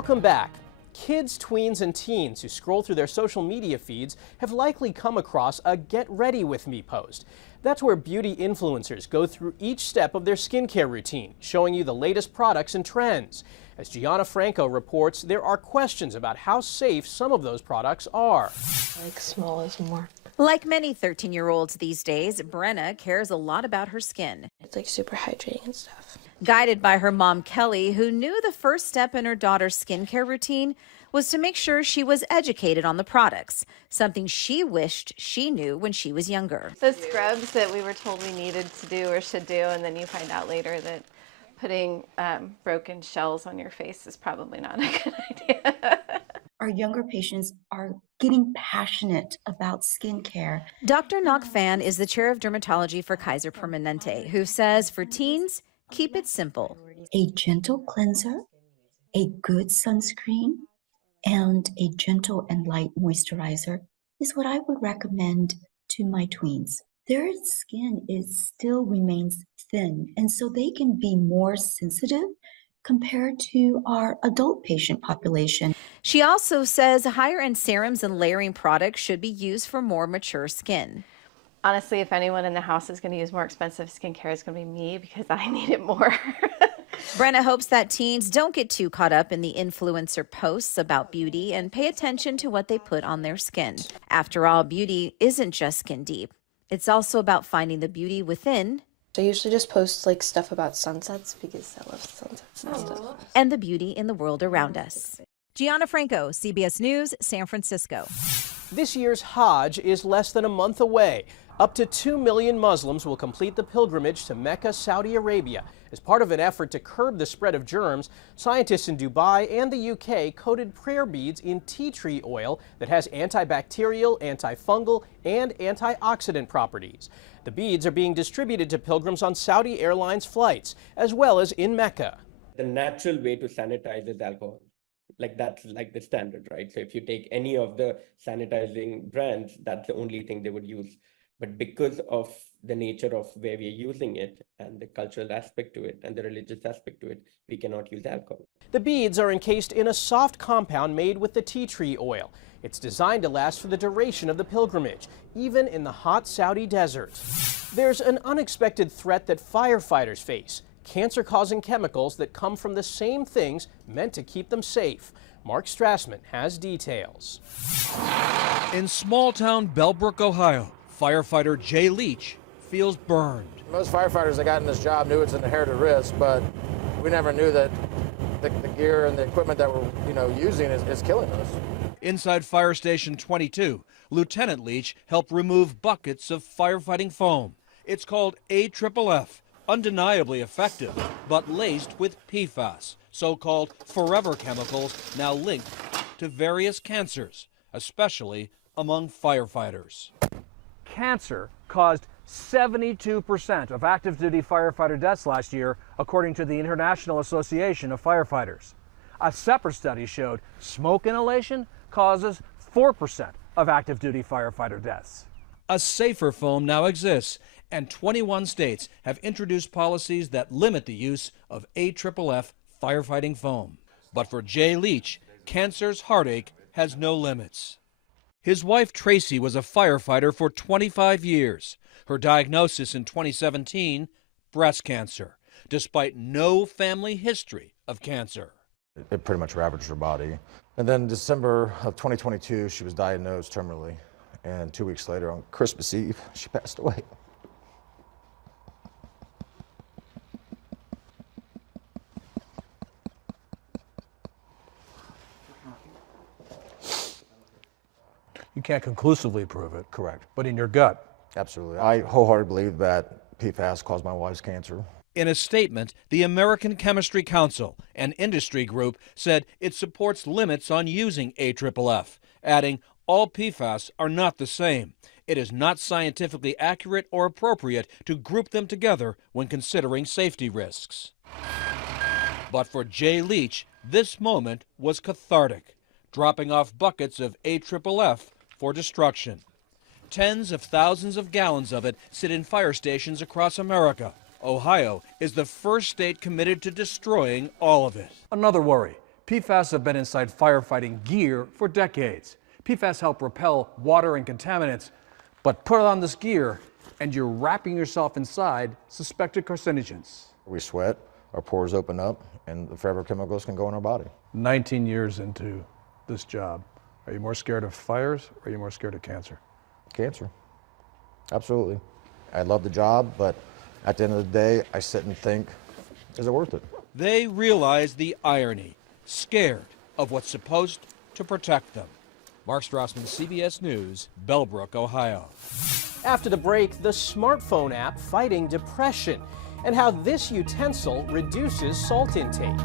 Welcome back. Kids, tweens, and teens who scroll through their social media feeds have likely come across a Get Ready With Me post. That's where beauty influencers go through each step of their skincare routine, showing you the latest products and trends. As Gianna Franco reports, there are questions about how safe some of those products are. Like small is more. Like many 13-year-olds these days, Brenna cares a lot about her skin. It's like super hydrating and stuff. Guided by her mom, Kelly, who knew the first step in her daughter's skincare routine was to make sure she was educated on the products, something she wished she knew when she was younger. The scrubs that we were told we needed to do or should do, and then you find out later that putting broken shells on your face is probably not a good idea. Our younger patients are getting passionate about skincare. Dr. Ngoc Phan is the chair of dermatology for Kaiser Permanente, who says for teens, keep it simple. A gentle cleanser, a good sunscreen, and a gentle and light moisturizer is what I would recommend to my tweens. Their skin still remains thin, and so they can be more sensitive compared to our adult patient population. She also says higher-end serums and layering products should be used for more mature skin. Honestly, if anyone in the house is going to use more expensive skincare, it's going to be me because I need it more. Brenna hopes that teens don't get too caught up in the influencer posts about beauty and pay attention to what they put on their skin. After all, beauty isn't just skin deep. It's also about finding the beauty within. I usually just post like stuff about sunsets because I love sunsets and stuff. And the beauty in the world around us. Gianna Franco, CBS News, San Francisco. This year's Hajj is less than a month away. Up to 2 million Muslims will complete the pilgrimage to Mecca, Saudi Arabia. As part of an effort to curb the spread of germs, scientists in Dubai and the UK coated prayer beads in tea tree oil that has antibacterial, antifungal, and antioxidant properties. The beads are being distributed to pilgrims on Saudi Airlines flights, as well as in Mecca. The natural way to sanitize is alcohol. Like that's like the standard, right? So if you take any of the sanitizing brands, that's the only thing they would use. But because of the nature of where we're using it and the cultural aspect to it and the religious aspect to it, we cannot use alcohol. The beads are encased in a soft compound made with the tea tree oil. It's designed to last for the duration of the pilgrimage, even in the hot Saudi desert. There's an unexpected threat that firefighters face, cancer-causing chemicals that come from the same things meant to keep them safe. Mark Strassman has details. In small-town Bellbrook, Ohio, firefighter Jay Leach feels burned. Most firefighters that got in this job knew it's an inherited risk, but we never knew that the gear and the equipment that we're using is killing us. Inside Fire Station 22, Lieutenant Leach helped remove buckets of firefighting foam. It's called AFFF, undeniably effective, but laced with PFAS, so-called forever chemicals now linked to various cancers, especially among firefighters. Cancer caused 72% of active duty firefighter deaths last year, according to the International Association of Firefighters. A separate study showed smoke inhalation causes 4% of active duty firefighter deaths. A safer foam now exists, and 21 states have introduced policies that limit the use of AFFF firefighting foam. But for Jay Leach, cancer's heartache has no limits. His wife Tracy was a firefighter for 25 years. Her diagnosis in 2017, breast cancer, despite no family history of cancer. It pretty much ravaged her body. And then December of 2022, she was diagnosed terminally. And 2 weeks later, on Christmas Eve, she passed away. You can't conclusively prove it. Correct. But in your gut. Absolutely. I wholeheartedly believe that PFAS caused my wife's cancer. In a statement, the American Chemistry Council, an industry group, said it supports limits on using AFFF, adding, all PFAS are not the same. It is not scientifically accurate or appropriate to group them together when considering safety risks. But for Jay Leach, this moment was cathartic, dropping off buckets of AFFF for destruction. Tens of thousands of gallons of it sit in fire stations across America. Ohio is the first state committed to destroying all of it. Another worry, PFAS have been inside firefighting gear for decades. PFAS help repel water and contaminants, but put on this gear and you're wrapping yourself inside suspected carcinogens. We sweat, our pores open up, and the forever chemicals can go in our body. 19 years into this job, are you more scared of fires or are you more scared of cancer? Cancer. Absolutely. I love the job, but at the end of the day, I sit and think, is it worth it? They realize the irony, scared of what's supposed to protect them. Mark Strassman, CBS News, Bellbrook, Ohio. After the break, the smartphone app fighting depression and how this utensil reduces salt intake.